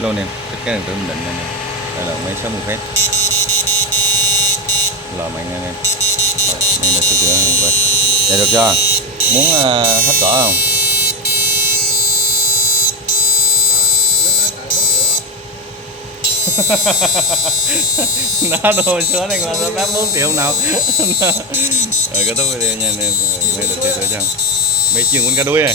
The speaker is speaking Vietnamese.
luôn em tất cả từ Bình Định này nè. Đây là máy 60 phép là mạnh anh em. Rồi, đây là sửa chữa anh coi. Dạ được chưa? Muốn hết cỡ không? Nó đồ sửa này là nó bán 4 triệu nào. Rồi kết thúc video nha anh em. Rồi, đây là sửa chữa xong. Mấy chuyên quên cả đuôi này.